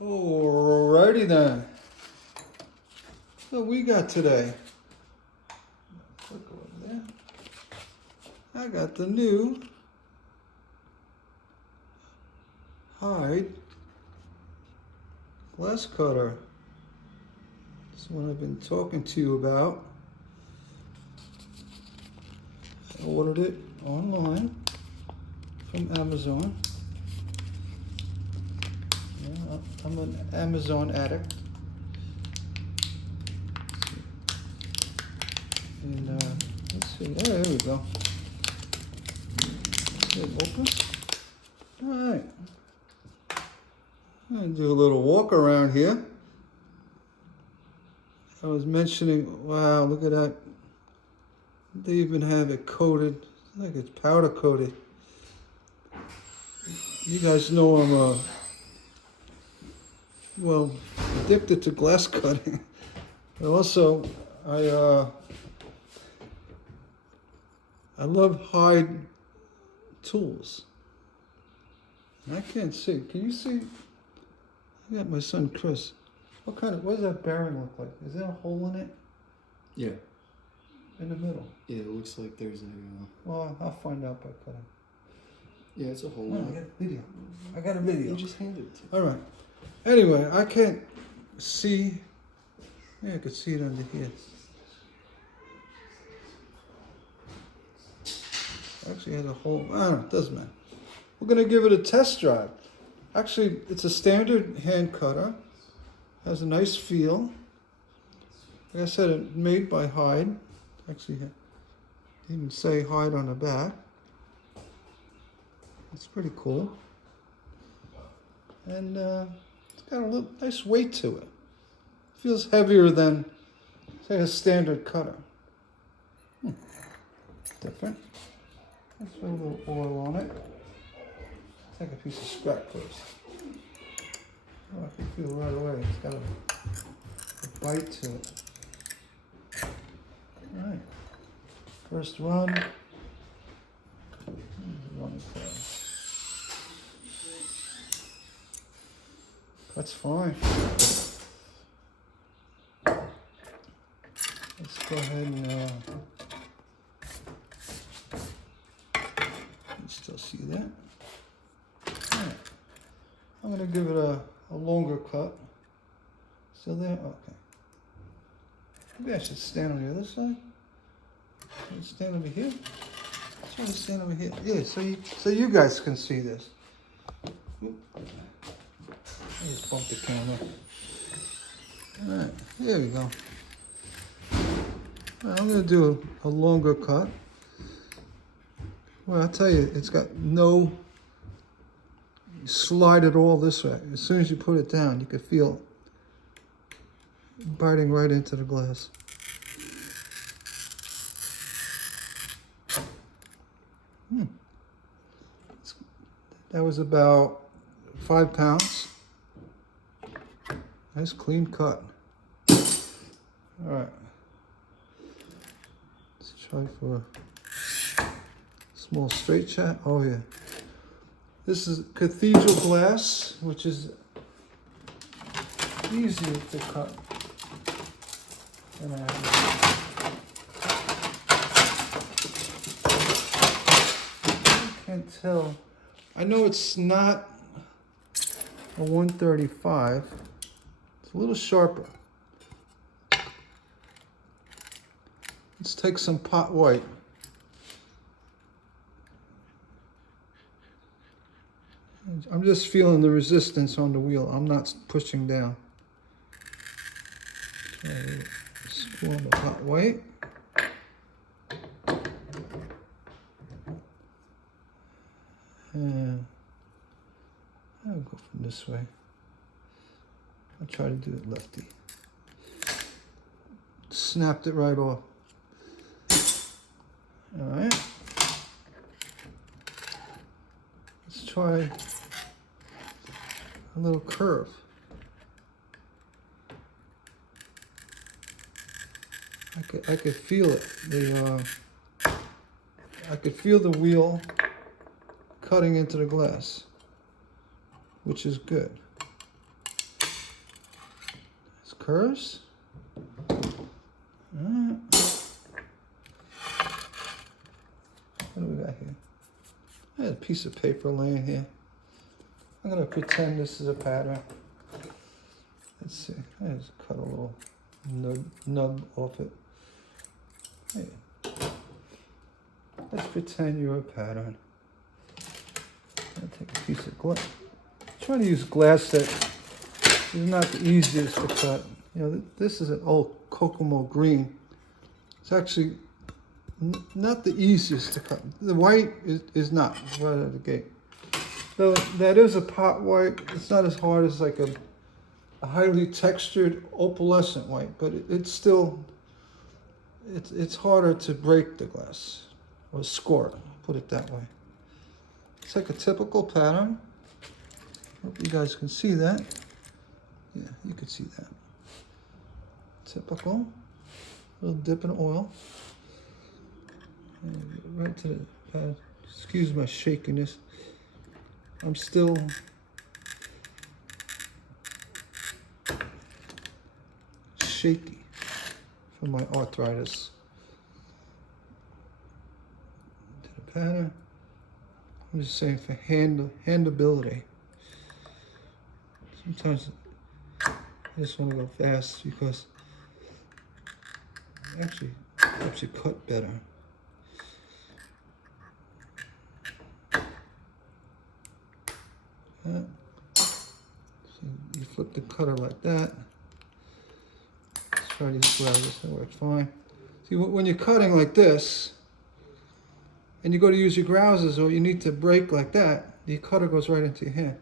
Alrighty then. So we got today. Click over there. I got the new Hyde glass cutter. This one I've been talking to you about. I ordered it online from Amazon. Yeah, I'm an Amazon addict. And let's see. Oh, there we go. Is it open? All right. I'm gonna do a little walk around here. I was mentioning, wow, look at that. They even have it coated, like it's powder coated. You guys know I'm well, addicted to glass cutting. But also, I love Hyde tools. I can't see. Can you see? I got my son Chris. What does that bearing look like? Is there a hole in it? Yeah. In the middle? Yeah, it looks like there's a... Well, I'll find out by cutting. Yeah, it's a hole Oh, in I it. got a video. I got a video. You just handed it to me. All right. Anyway, I can't see. Yeah, I could see it under here. Actually, it has a hole. I don't know. It doesn't matter. We're going to give it a test drive. Actually, it's a standard hand cutter. Has a nice feel. Like I said, it's made by Hyde. Actually, even say Hyde on the back. It's pretty cool. And it's got a little nice weight to it. Feels heavier than, say, a standard cutter. Different. Let's put a little oil on it. Take a piece of scrap first. Oh, I can feel right away. It's got a bite to it. All right. First run. Run first. That's fine. Let's go ahead and you still see that? All right. I'm going to give it a longer cut. Still there? Okay. Maybe I should stand on the other side. Should I stand over here? Should I stand over here? Yeah, so you guys can see this. Oop. I just bumped the camera. All right, there we go. All right, I'm going to do a longer cut. Well, I'll tell you, it's got no... You slide it all this way. As soon as you put it down, you can feel it biting right into the glass. That was about 5 pounds. Nice clean cut. All right. Let's try for a small straight shot. Oh yeah. This is cathedral glass, which is easier to cut than I can't tell. I know it's not a 135. It's a little sharper. Let's take some pot white. I'm just feeling the resistance on the wheel. I'm not pushing down. Screw on the hot white. And I'll go from this way. I'll try to do it lefty. Snapped it right off. All right. Let's try a little curve. I could feel it. I could feel the wheel cutting into the glass, which is good. curves. Alright. What do we got here? I had a piece of paper laying here. I'm going to pretend this is a pattern. Let's see. I just cut a little nub off it. Hey. Let's pretend you're a pattern. I'll take a piece of glass. Try to use glass that is not the easiest to cut. You know, this is an old Kokomo green. It's actually not the easiest to cut. The white is not right out of the gate. So that is a pot white. It's not as hard as like a highly textured opalescent white, but it's still, it's harder to break the glass or score it, put it that way. It's like a typical pattern. Hope you guys can see that. Yeah, you can see that. Typical. A little dip in oil. And right to the pattern. Excuse my shakiness. I'm still shaky from my arthritis. To the pattern. I'm just saying for handability. Sometimes I just want to go fast because it actually helps you cut better. So you flip the cutter like that. Let's try these glasses, that works fine. See, when you're cutting like this, and you go to use your grouses, or you need to break like that, the cutter goes right into your hand.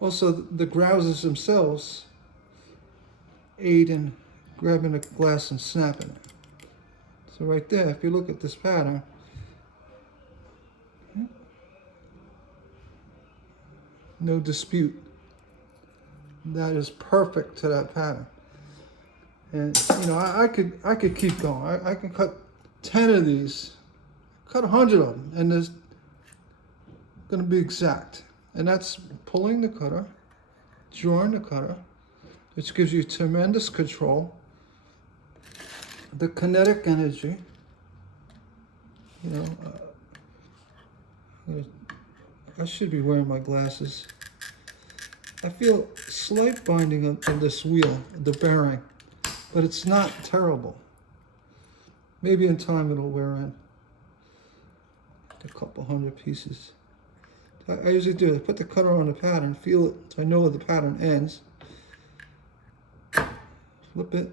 Also, the grouses themselves aid in grabbing the glass and snapping it. So right there, if you look at this pattern, no dispute. That is perfect to that pattern. And you know, I could keep going. I can cut 10 of these, cut 100 of them, and there's going to be exact. And that's pulling the cutter, drawing the cutter, which gives you tremendous control. The kinetic energy, you know, I should be wearing my glasses. I feel slight binding of this wheel, the bearing, but it's not terrible. Maybe in time it'll wear in. A couple hundred pieces. I usually do. I put the cutter on the pattern, feel it, so I know where the pattern ends. Flip it.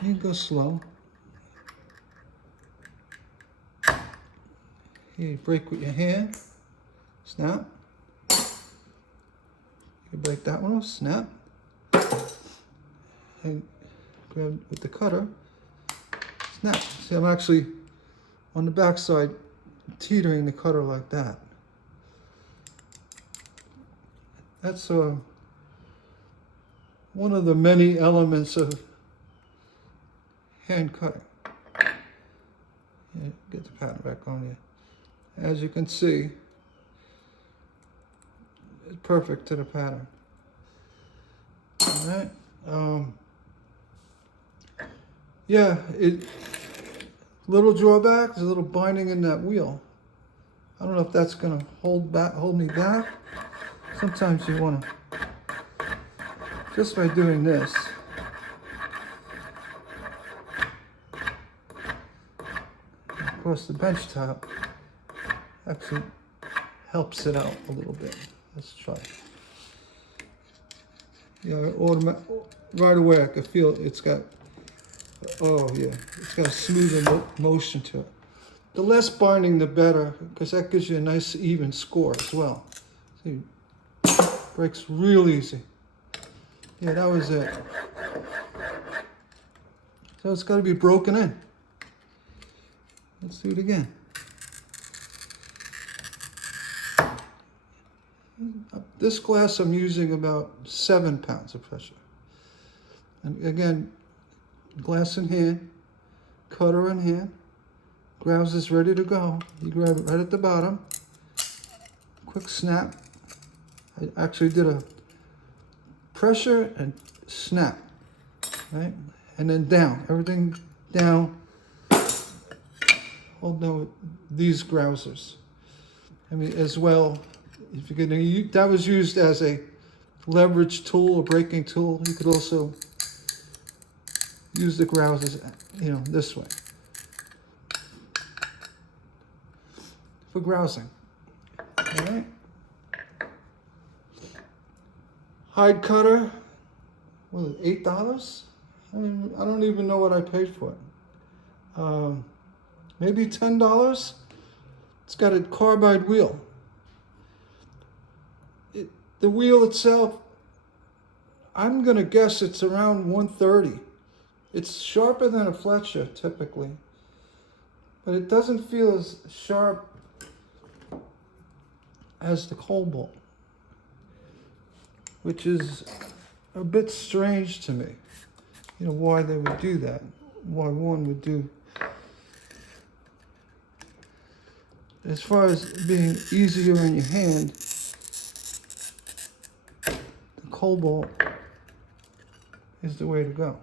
You can go slow. Here, you break with your hand. Snap. You break that one off. Snap. And grab with the cutter. Snap. See, I'm actually on the back side teetering the cutter like that. That's one of the many elements of hand cutting. Yeah, get the pattern back on you. As you can see, it's perfect to the pattern. All right. Yeah, little drawback is a little binding in that wheel. I don't know if that's gonna hold me back. Sometimes you wanna, just by doing this, across the bench top, actually helps it out a little bit. Let's try. Yeah, right away I can feel it's got, oh yeah, it's got a smoother motion to it. The less binding the better, because that gives you a nice even score as well. See, breaks real easy. Yeah, that was it. So it's got to be broken in. Let's do it again. This glass I'm using about 7 pounds of pressure. And again, glass in hand, cutter in hand, grouse is ready to go. You grab it right at the bottom, quick snap. I actually did a pressure and snap, right? And then down, everything down. Hold on with these grousers. I mean, as well, if you're gonna use, that was used as a leverage tool or braking tool. You could also use the grousers, you know, this way for grousing. All right. Hyde cutter, what is it, $8? I don't even know what I paid for it. Maybe $10. It's got a carbide wheel. The wheel itself, I'm gonna guess it's around 130. It's sharper than a Fletcher typically, but it doesn't feel as sharp as the Cobalt, which is a bit strange to me. You know, why they would do that, why one would do. As far as being easier in your hand, the Cobalt is the way to go.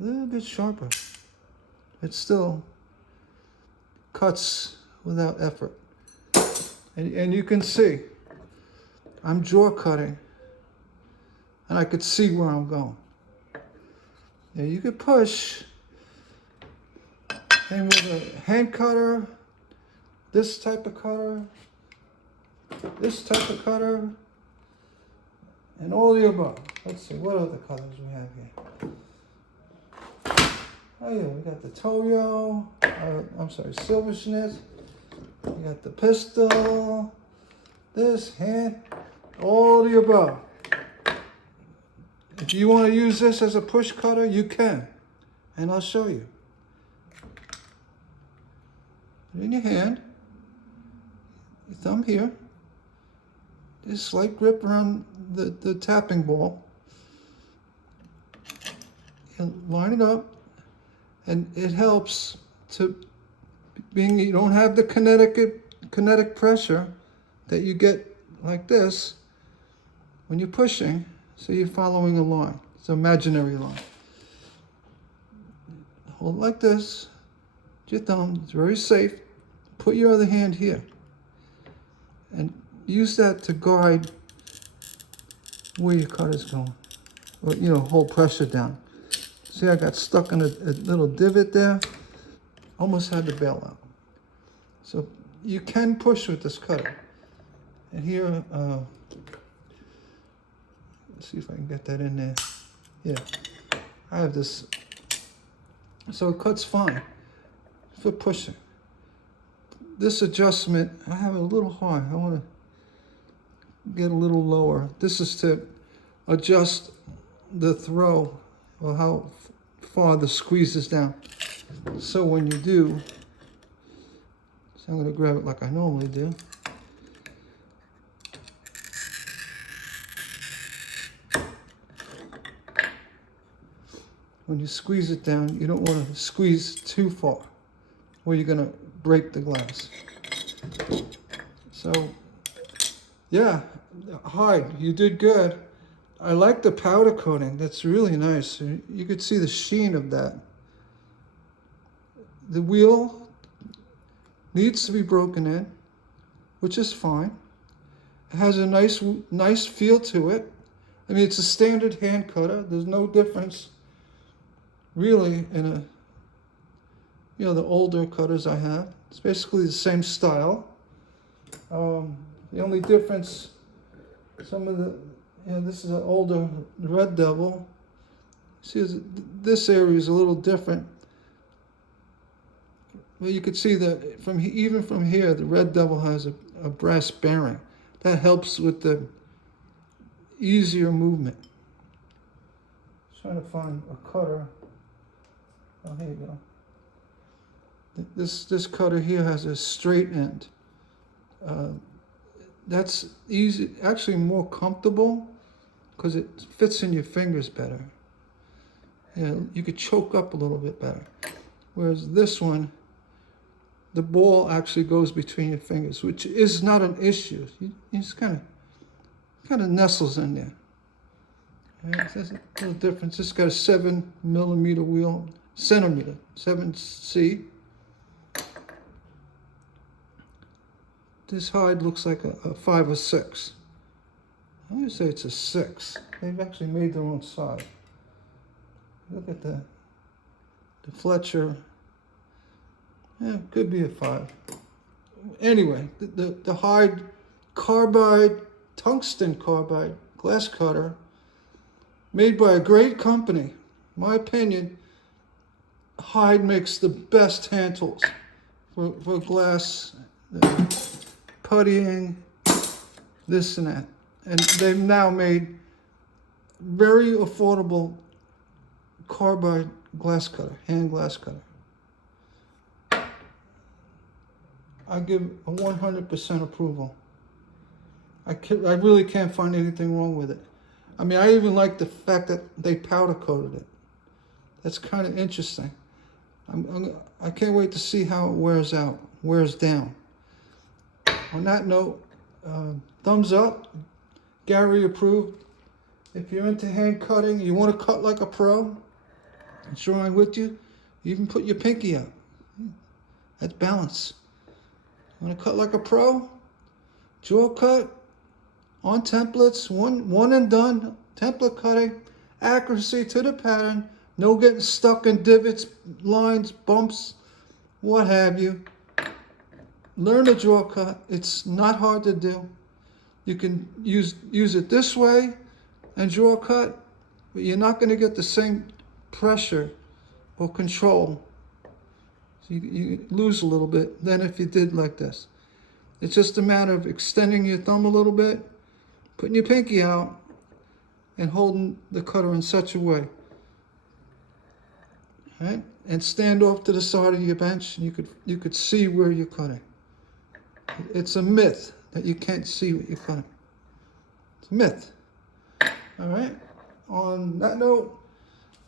A little bit sharper. It still cuts without effort. And you can see, I'm jaw cutting, and I could see where I'm going. Yeah, you could push, and with a hand cutter, this type of cutter, this type of cutter, and all the above. Let's see, what other colors we have here? Oh yeah, we got the Toyo, I'm sorry, Silversmith. We got the pistol, this hand, all the above. If you want to use this as a push cutter, you can, and I'll show you. Put it in your hand, your thumb here, this slight grip around the tapping ball, and line it up, and it helps to being you don't have the kinetic pressure that you get like this when you're pushing, so you're following a line. It's an imaginary line. Hold it like this, your thumb, it's very safe. Put your other hand here and use that to guide where your cut is going. Or, you know, hold pressure down. See, I got stuck in a little divot there. Almost had to bail out. So you can push with this cutter. And here, let's see if I can get that in there. Yeah, I have this. So it cuts fine for pushing. This adjustment, I have it a little high. I want to get a little lower. This is to adjust the throw, or how far the squeeze is down. So when you do, so I'm going to grab it like I normally do. When you squeeze it down, you don't want to squeeze too far, or you're going to break the glass. So, yeah, Hyde, you did good. I like the powder coating. That's really nice. You could see the sheen of that. The wheel needs to be broken in, which is fine. It has a nice feel to it. I mean, it's a standard hand cutter. There's no difference really in a, you know, the older cutters I have. It's basically the same style. The only difference, some of the, you know, this is an older Red Devil. See, this area is a little different. Well, you could see that from even from here, the Red Devil has a brass bearing. That helps with the easier movement. Trying to find a cutter. Oh, here you go. This cutter here has a straight end. That's easy, actually more comfortable, because it fits in your fingers better. You know, you could choke up a little bit better. Whereas this one, the ball actually goes between your fingers, which is not an issue. You just kind of nestles in there. Right? There's a little difference. It's got a 7mm wheel, centimeter, 7C. This Hyde looks like a 5 or 6. I'm going to say it's a 6. They've actually made their own side. Look at the Fletcher. Yeah, could be a 5. Anyway, the Hyde Carbide, tungsten carbide glass cutter, made by a great company. In my opinion, Hyde makes the best hand tools for glass, puttying, this and that. And they've now made very affordable carbide glass cutter, hand glass cutter. I give a 100% approval. I really can't find anything wrong with it. I mean, I even like the fact that they powder coated it. That's kind of interesting. I can't wait to see how it wears down. On that note, thumbs up. Gary approved. If you're into hand cutting, you want to cut like a pro, I'm sure I'm with you. You even put your pinky up. That's balance. You want to cut like a pro? Draw cut on templates, one and done. Template cutting, accuracy to the pattern. No getting stuck in divots, lines, bumps, what have you. Learn to draw cut. It's not hard to do. You can use it this way and draw cut, but you're not going to get the same pressure or control. So you lose a little bit than if you did like this. It's just a matter of extending your thumb a little bit, putting your pinky out, and holding the cutter in such a way. Right? And stand off to the side of your bench, and you could see where you're cutting. It's a myth that you can't see what you're cutting. It's a myth. All right? On that note,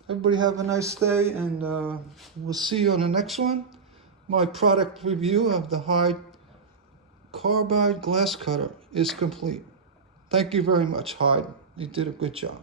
everybody have a nice day, and we'll see you on the next one. My product review of the Hyde Carbide glass cutter is complete. Thank you very much, Hyde. You did a good job.